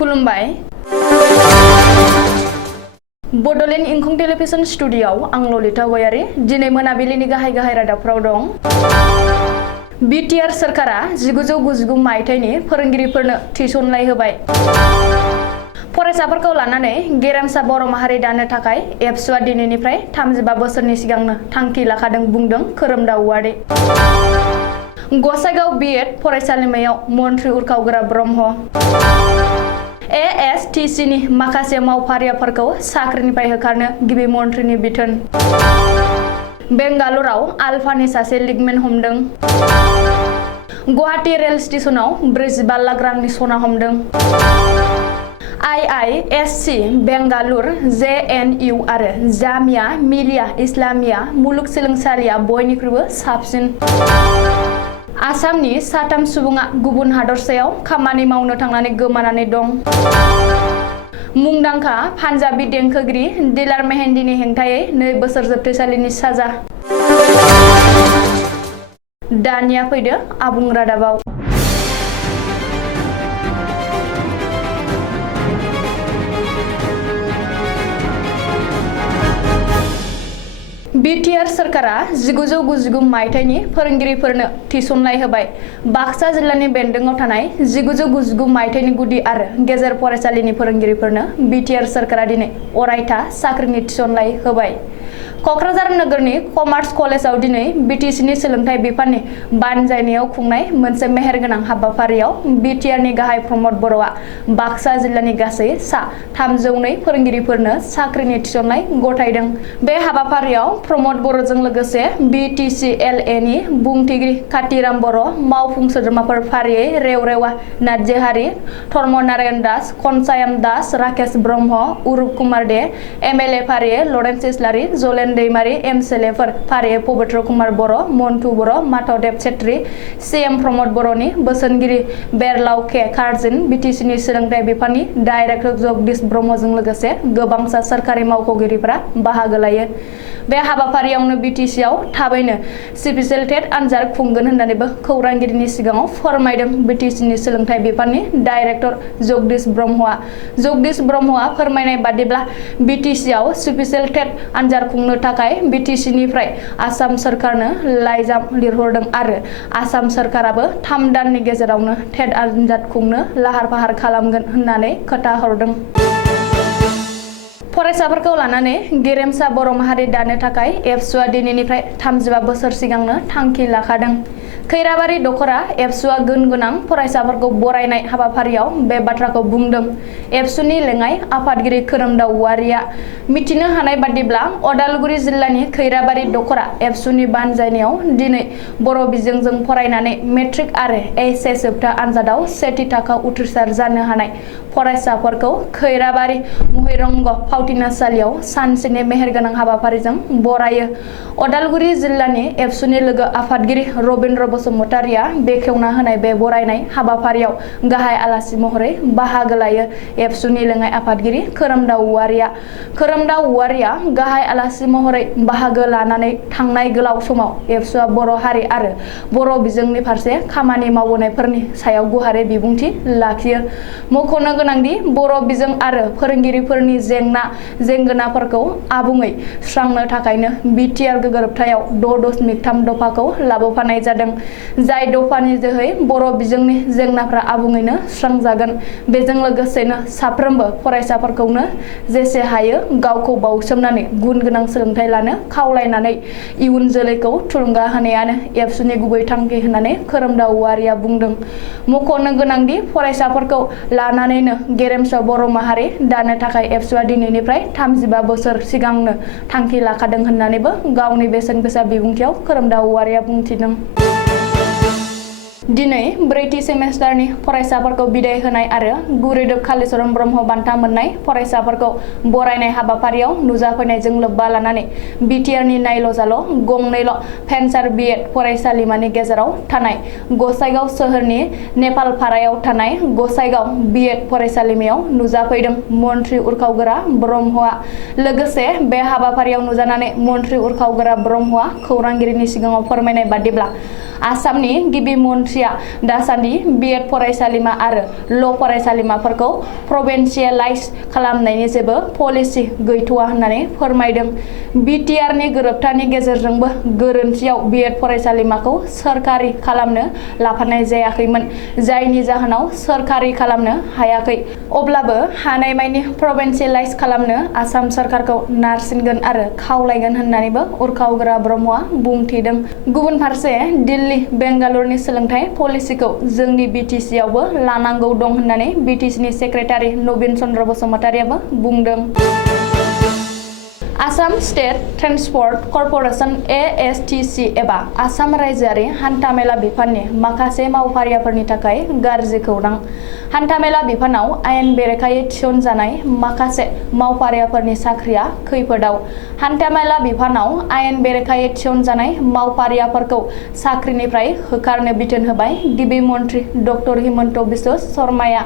खुलुमबाय बड'लेण्ड इंखं टेलिभिजन स्टुडिय'आव आं ललिता वायारी दिनै मोनाबिलिनि गाहाय रादाबफोराव दं। बिटिआर सरकारा 1999 मायथाइनि फोरोंगिरिफोरनो थिसनलाइ होबाय। फरायसाफोरखौ लानानै गेरेमसा बर' माहारि दानो थाखाय एबसुआ दिनैनिफ्राय 35 बोसोरनि सिगांनो थांखि लाखादों बुंदों खोरोमदाव औवारी। गसाइगाव बिएड फरायसालिमायाव मन्थ्रि उरखावग्रा ब्रह्म। एएसटिसिनि माखासे मावफारियाफोरखौ साख्रिनिफ्राय होखारनो गिबि मन्थ्रिनि बिथोन। बेंगालुराव आलफानि सासे लिगमेन हमदों। गुवाहाटी रेल स्टेशनाव 42 लाख रांनि सना हमदों। आईआईएससी बेंगालुर जेएनइउ आरो जामिया मिलिया इस्लामिया मुलुगसोलोंसालिया बयनिख्रुइबो साबसिन। आसामनि 3 सुबुङा गुबुन हादरसायाव खामानि मावनो थांनानै गोमानानै दं। मुंदांखा पान्जाबी देंखोगिरि दिलार मेहेन्दीनि हेंथायै 2 बोसोर जोबथेसालिनि साजा। दानिया फैदो आबुं रादाबाव। बिटिआर सरकारा 1999 मायथाइनि फोरोंगिरिफोरनो थिसनलाइ होबाय। बाक्सा जिल्लानि बेन्दोंआव थानाय 1999 मायथाइनि गुदि आरो गेजेर फरायसालिनि फोरोंगिरिफोरनो बिटिआर सरकारा दिनै अरायथा साख्रिनि थिसनलाइ होबाय। क'क्राझार नोगोरनि कमार्स कलेजाव दिनै बिटिसिनि सोलोंथाइ बिफाननि बानजायनायाव खुंनाय मोनसे मेहेरगोनां हाबाफारियाव बिटिआरनि गाहाय प्रमद बर'आ बाक्सा जिल्लानि गासै सा 302 फोरोंगिरिफोरनो साख्रिनि थिसननाय गथायदों। बे हाबाफारियाव प्रमद बर'जों लोगोसे बिटिसिएलएनि बुंथिगिरि कातिराम बर', मावफुं सोद्रोमाफोर फारियै रेवरेवा नार्जिहारि, धर्मनारायण दास, खनसायाम दास, राकेश ब्रह्म, उरुप कुमार दे, एमएलए फारियै लरेन्स इस्लारि, जलेन दैमारि, एमसिएलएफोर फारियै पबित्र कुमार बर', मन्टु बर', माधवदेब छेत्री, सिएम प्रमद बर'नि बोसोनगिरि बेरलाव के कार्जिन, बिटिसिनि सोलोंथाइ बिफाननि डाइरेक्टर जगदीश ब्रह्मजों लोगोसे गोबांसा सोरखारि मावख'गिरिफोरा बाहागो लायो। बे हाबाफारियावनो बिटिसिआव थाबैनो सिपिसिएल टेट आनजाद खुंगोन होननानैबो खौरांगिरिनि सिगाङाव फोरमायदों बिटिसिनि सोलोंथाइ बिफाननि डाइरेक्टर जगदीश ब्रह्मआ। जगदीश ब्रह्मआ फोरमायनाय बादिब्ला बिटिसिआव सिपिसिएल टेट आनजाद खुंनो थाखाय बिटिसिनिफ्राय आसाम सोरखारनो लाइजाम लिरहरदों आरो आसाम सोरखाराबो 3 दाननि गेजेरावनो टेट आनजाद खुंनो लाहार फाहार खालामगोन होननानै खोथा हरदों। फरायसाफोरखौ लानानै गेरेमसा बर' माहारि दानो थाखाय एबसुआ दिनैनिफ्राय 35 बोसोर सिगांनो थांखि लाखादों। खैराबारि दखरा एबसुआ गुन गोनां फरायसाफोरखौ बरायनाय हाबाफारियाव बे बाथ्राखौ बुंदों। एबसुनि लेङाइ आफादगिरि खोरोमदाव औवारीया मिथिनो हानाय बादिब्ला अदालगुरि जिल्लानि खैराबारि दखरा एबसुनि बानजायनायाव दिनै बर' बिजोंजों फरायनानै मेट्रिक आरो एचएस जोबथा आनजादाव सेथि थाखोआव उथ्रिसार जानो हानाय फरायसाफोरखौ खैराबारि महिरंग फावथिनासालियाव सानसेनि मेहेरगोनां हाबाफारिजों बरायो। अदालगुरि जिल्लानि एबसुनि लोगो आफादगिरि रबिन्द्र बसुमतारिया बेखेवना होनाय बे बरायनाय हाबाफारियाव गाहाय आलासि महरै बाहागो लायो। एबसुनि लेङाइ आफादगिरि खोरोमदाव औवारीया। खोरोमदाव औवारीया गाहाय आलासि महरै बाहागो लानानै थांनाय गोलाव समाव एबसुआ बर' हारि आरो बर' बिजोंनि फारसे खामानि मावबोनायफोरनि सायाव गुवारै बिबुंथि लाखियो। मख'नो गोनांदि बर' बिजों आरो फोरोंगिरिफोरनि जेंनाफोरखौ आबुङै सुस्रांनो थाखायनो बिटिआर गोरोबथायाव 6.3 दफाखौ लाबोफानाय जादों। जाय दफानि जोहै बर' बिजोंनि जेंनाफ्रा आबुङैनो सुस्रांजागोन। बेजों लोगोसेनो साफ्रोमबो फरायसाफोरखौनो जेसे हायो गावखौ बाउसोमनानै गुन गोनां सोलोंथाइ लानो खावलायनानै इयुन जोलैखौ थुलुंगा होनायानो एबसुनि गुबै थांखि होननानै खोरोमदाव औवारीया बुंदों। मख'नो गोनांदि फरायसाफोरखौ लानानैनो गेरेमसा बर' माहारि दानो थाखाय एबसुआ दिनैनिफ्राय 35 बोसोर सिगांनो थांखि लाखादों होननानैबो गावनि बेसेन गोसा बिबुंथियाव खोरोमदाव औवारीया बुंथिदों। दिनै ब्रैथि सेमेस्टारनि फरायसाफोरखौ बिदाय होनाय आरो गुरुदेव कालीचरण ब्रह्म बान्था मोननाय फरायसाफोरखौ बरायनाय हाबाफारियाव नुजाफैनायजों लोब्बा लानानै बिटिआरनि नायल' जाल' गंनैल' भेन्सार बिएड फरायसालिमानि गेजेराव थानाय गसाइगाव सोहोरनि नेपालपारायाव थानाय गसाइगाव बिएड फरायसालिमायाव नुजाफैदों मन्थ्रि उरखावग्रा ब्रह्मआ। लोगोसे बे हाबाफारियाव नुजानानै मन्थ्रि उरखावग्रा ब्रह्मआ खौरांगिरिनि सिगाङाव फोरमायनाय बादिब्ला आसामनि गिबि मन्थ्रिया दासान्दि बिएड फरायसालिमा आरो ल' फरायसालिमाफोरखौ प्रभिन्सियेलाइज खालामनायनि जेबो पलिसि गैथ'आ होननानै फोरमायदों। बिटिआरनि गोरोबथानि गेजेरजोंबो गोरोन्थियाव बिएड फरायसालिमाखौ सोरखारि खालामनो लाफानाय जायाखैमोन, जायनि जाहोनाव सोरखारि खालामनो हायाखै। अब्लाबो हानायमानि प्रभिन्सियेलाइज खालामनो आसाम सोरखारखौ नारसिनगोन आरो खावलायगोन होननानैबो उरखावग्रा ब्रह्मआ बुंथिदों। गुबुन फारसे दिल्ली बेंगालुरुनि सोलोंथाइ पलिसिखौ जोंनि बिटिसिआवबो लानांगौ दं होननानै बिटिसिनि सेक्रेटारि नबिन चन्द्र बसुमतारियाबो बुंदों। Assam state transport corporation ASTC एबा आसाम रायजोआरि हान्थामेला बिफाननि माखासे मावफारियाफोरनि थाखाय गाज्रि खौरां। हान्थामेला बिफानाव आयेन बेरेखायै थिसनजानाय माखासे मावफारियाफोरनि साख्रिया खैफोदाव। हान्थामेला बिफानाव आयेन बेरेखायै थिसनजानाय मावफारियाफोरखौ साख्रिनिफ्राय होखारनो बिथोन होबाय गिबि मन्थ्रि डक्टर हिमन्त बिश्व शर्माया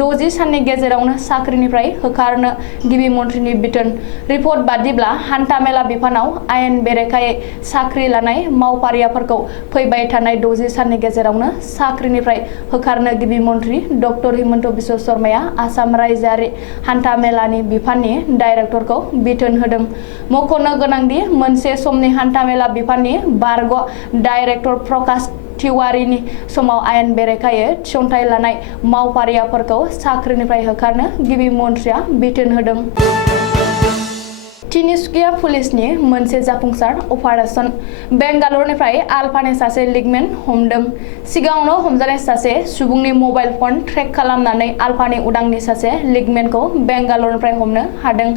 60 साननि गेजेरावनो साख्रिनिफ्राय होखारनो गिबि मन्थ्रिनि बिथोन। रिपर्ट बादिब्ला हान्थामेला बिफानाव आयेन बेरेखायै साख्रि लानाय मावफारियाफोरखौ फैबाय थानाय 60 साननि गेजेरावनो साख्रिनिफ्राय होखारनो गिबि मन्थ्रि डक्टर हिमन्त बिश्व शर्माया आसाम रायजोआरि हान्थामेलानि बिफाननि डाइरेक्टरखौ बिथोन होदों। मख'नो गोनांदि मोनसे समनि हान्थामेला बिफाननि बारग' डाइरेक्टर प्रकाश तिवारीनि समाव आयेन बेरेखायै थिसनथाइ लानाय मावफारियाफोरखौ साख्रिनिफ्राय होखारनो गिबि मन्थ्रिया बिथोन होदों। तिनिसुकिया पुलिसनि मोनसे जाफुंसार अपारेसन। बेंगालुरुनिफ्राय आलफानि सासे लिगमेन हमदों। सिगाङावनो हमजानाय सासे सुबुंनि मबाइल फन ट्रेक खालामनानै आलफानि उदांनि सासे लिगमेनखौ बेंगालुरुनिफ्राय हमनो हादों।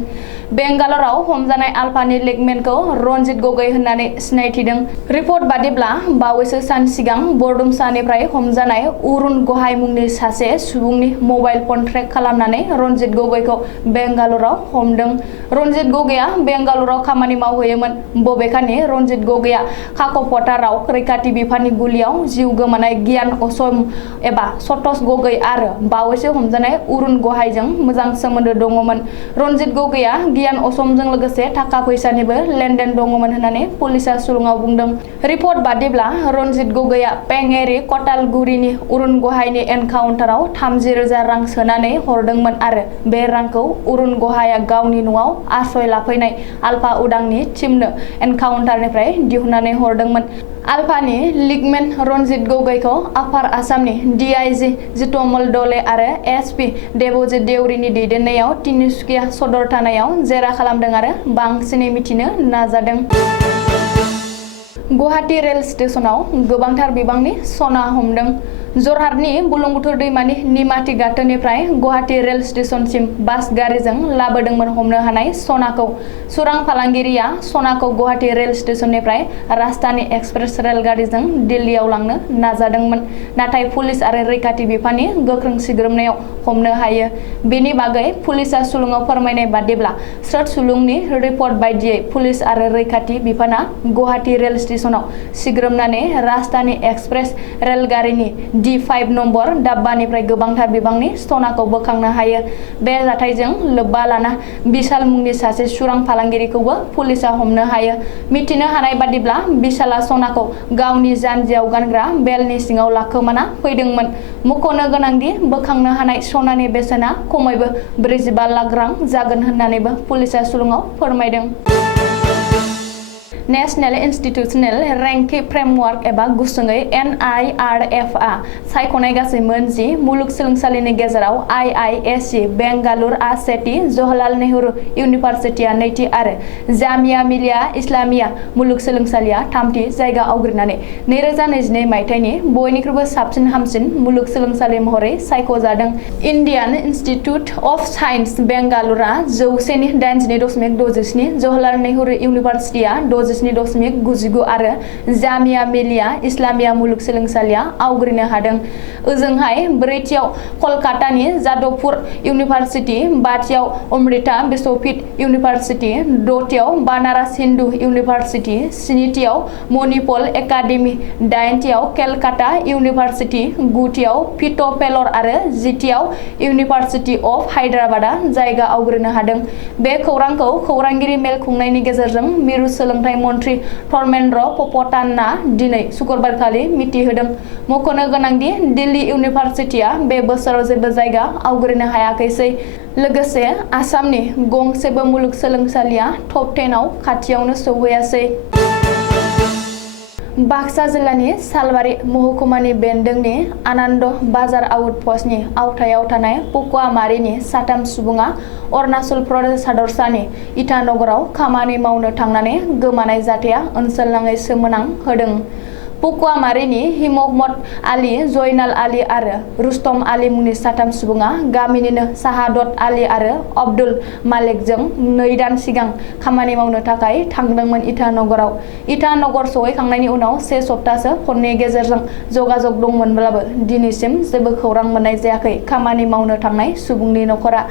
बेंगालुरुआव हमजानाय आलफानि लिगमेनखौ रनजित गगৈ होननानै सिनायथिदों। रिपर्ट बादिब्ला बावैसो सान सिगां बरडुमसानिफ्राय हमजानाय अरुण गहाय मुंनि सासे सुबुंनि मबाइल फन ट्रेक खालामनानै रनजित गगैखौ बेंगालुरुआव हमदों। रनजित गगैआ बेंगालुरुआव खामानि मावहैयोमोन, बबेखानि रनजित गगैआ काकपटाराव रैखाथि बिफाननि गुलियाव जिउ गोमानाय गियान असम एबा सतोष गगৈ आरो बावैसो हमजानाय अरुण गहायजों मोजां सोमोन्दो दङमोन। रनजित गगैआ गियान असमजों लोगोसे थाखा फैसानिबो लेनदेन दङमोन होननानै पुलिसआ सुलुङाव बुंदों। रिपर्ट बादिब्ला रनजित गगैआ पेंगेरि कटालगुरिनि अरुण गहायनि एनकाउन्टाराव 30,000 रां सोनानै हरदोंमोन आरो बे रांखौ अरुण गहायआ गावनि न'आव आश्रय लाफैनाय आलफा उदांनि टीमनो एनकाउन्टारनिफ्राय दिहुननानै हरदोंमोन। आलफानि लिगमेन रनजित गगैखौ आपार आसामनि DIG जितमल दले आरो SP देबजित देउरिनि दैदेननायाव तिनिसुकिया सदर थानायाव जेरा खालामदों आरो बांसिनै मिथिनो नाजादों। गुवाहाटी रेल स्टेशनाव गोबांथार बिबांनि सना हमदों। जरहाटनि बुरलुंबुथुर दैमानि निमाती गाथोननिफ्राय गुवाहाटी रेल स्टेशनसिम बास गारिजों लाबोदोंमोन हमनो हानाय सनाखौ। सुरां फालांगिरिया सनाखौ गुवाहाटी रेल स्टेशननिफ्राय राजधानी एक्सप्रेस रेलगारिजों दिल्लीयाव लांनो नाजादोंमोन, नाथाय पुलिस आरो रैखाथि बिफाननि गोख्रों सिग्रोमनायाव हमनो हायो। बेनि बागै पुलिसआ सुलुङाव फोरमायनाय बादिब्ला स्रोत सुलुंनि रिपर्ट बायदियै पुलिस आरो रैखाथि बिफाना गुवाहाटी रेल स्टेशनाव सिग्रोमनानै राजधानी एक्सप्रेस रेलगारिनि D5 नम्बर डाब्बानिफ्राय गोबांथार बिबांनि सनाखौ बोखांनो हायो। बे जाथायजों लोब्बा लाना बिशाल मुंनि सासे सुरां फालांगिरिखौबो पुलिसआ हमनो हायो। मिथिनो हानाय बादिब्ला बिशालआ सनाखौ गावनि जानजियाव गानग्रा बेल्टनि सिङाव लाखोमाना फैदोंमोन। मख'नो गोनांदि बोखांनो हानाय सनानि बेसेना खमैबो 45 लाख रां जागोन होननानैबो पुलिसआ सुलुङाव फोरमायदों। नेशनेल इन्स्टिट्युशनेल रेंकिं फ्रेमवर्क एबा गुसुङै NIRF आ सायख'नाय गासै मोन10 मुलुगसोलोंसालिनि गेजेराव IISc बेंगालुरुआ सेथि, जवाहरलाल नेहरू इउनिभार्सिटिया नैथि आरो जामिया मिलिया इस्लामिया मुलुगसोलोंसालिया थामथि जायगा आवग्रिनानै 2022 मायथाइनि बयनिख्रुइबो साबसिन हामसिन मुलुगसोलोंसालि महरै सायख'जादों। इन्डियान इन्स्टिट्युट अफ साइन्स बेंगालुरुआ 100नि 82.67, जवाहरलाल नेहरू इउनिभार्सिटिया 67.99 आरो जामिया मिलिया इस्लामिया मुलुगसोलोंसालिया आवग्रिनो हादों। ओजोंहाय ब्रैथियाव कलकातानि जादवपुर इउनिभार्सिटि, बाथियाव अमृता विश्वपीठ इउनिभार्सिटि, द'थियाव बानारस हिन्दु इउनिभार्सिटि, स्निथियाव मणिपल एकाडेमि, दाइनथियाव केलकाता इउनिभार्सिटि, गुथियाव पिट पेलर आरो 10थियाव इउनिभार्सिटि अफ हायद्राबादआ जायगा आवग्रिनो हादों। बे खौरांखौ खौरांगिरि मेल खुंनायनि गेजेरजों मिरु सोलोंथाइ मन्त्रि धर्मेन्द्र प्रधानआ दिनै शुक्रबारखालि मिथिहोदों। मख'नो गोनांदि दिल्ली इउनिभार्सिटिया बे बोसोराव जेबो जायगा आवग्रिनो हायाखैसै। लोगोसे आसामनि गंसेबो मुलुगसोलोंसालिया टप 10 आव खाथियावनो सौहैयासै। बाक्सा जिल्लानि सालबारि महकुमानि बेन्दोंनि आनन्द बाजार आउटप'स्टनि आवथायाव थानाय पुकुवामारिनि 3 सुबुङा अरुणाचल प्रदेश हादरसानि इटानगराव खामानि मावनो थांनानै गोमानाय जाथाया ओनसोलनाङै सोमोनां होदों। पुकुवामारिनि हिममत आली, जयनाल आली आरो रुस्तम आली मुंनि 3 सुबुङा गामिनिनो साहादत आली आरो अब्दुल मालेकजों 2 दान सिगां खामानि मावनो थाखाय थांदोंमोन इटानगराव। इटानगर सौहैखांनायनि उनाव 1 सप्ताहसो फननि गेजेरजों जगाजग दंमोनब्लाबो दिनैसिम जेबो खौरां मोननाय जायाखै खामानि मावनो थांनाय सुबुंनि नखरा।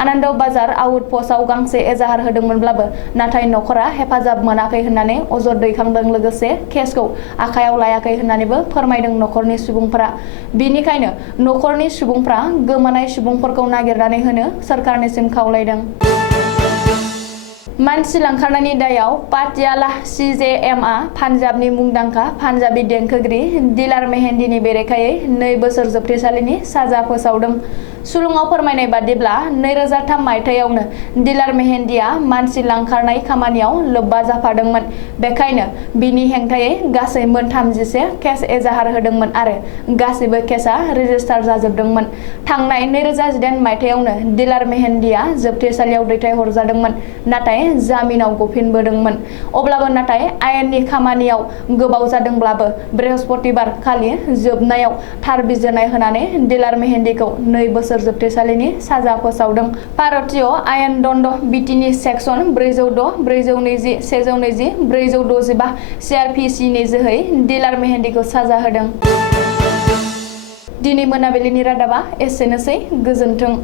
आनन्द बाजार आउटप'स्टआव गांसे एजाहार होदोंमोनब्लाबो नाथाय नखरा हेफाजाब मोनाखै होननानै अजद दैखांदों। लोगोसे केसखौ आखायाव लायाखै होननानैबो फोरमायदों नखरनि सुबुंफोरा। बिनिखायनो नखरनि सुबुंफोरा गोमानाय सुबुंफोरखौ नागिरनानै होनो सोरखारनिसिम खावलायदों। मानसि लांखारनायनि दायाव पाटियाला CJMआ पान्जाबनि मुंदांखा पान्जाबी देंखोगिरि दिलार मेहेन्दीनि बेरेखायै 2 बोसोर जोबथेसालिनि साजा फोसावदों। सुलुङाव फोरमायनाय बादिब्ला 2003 मायथाइयावनो दिलार मेहेन्दीआ मानसि लांखारनाय खामानियाव लोब्बा जाफादोंमोन। बेखायनो बिनि हेंथायै गासै मोन 31 केस एजाहार होदोंमोन आरो गासैबो केसआ रेजिस्टार जाजोबदोंमोन। थांनाय 2018 मायथाइयावनो दिलार मेहेन्दीआ जोबथेसालियाव दैथायहरजादोंमोन नाथाय जामिनाव गफिनबोदोंमोन। अब्लाबो नाथाय आयेननि खामानियाव गोबाव जादोंब्लाबो बृहस्पतिबार खालि जोबनायाव थार बिजिरनाय होनानै दिलार मेहेन्दीखौ 2 बोसोर जोबथेसालिनि साजा फोसावदों। भारतीय आयेन दण्ड बिटिनि सेक्सन 406, 420, 120, 465 CRPCनि जोहै दिलार मेहेन्दीखौ साजा होदों। दिनै मोनाबिलिनि रादाबा एसेनोसै। गोजोन्थों।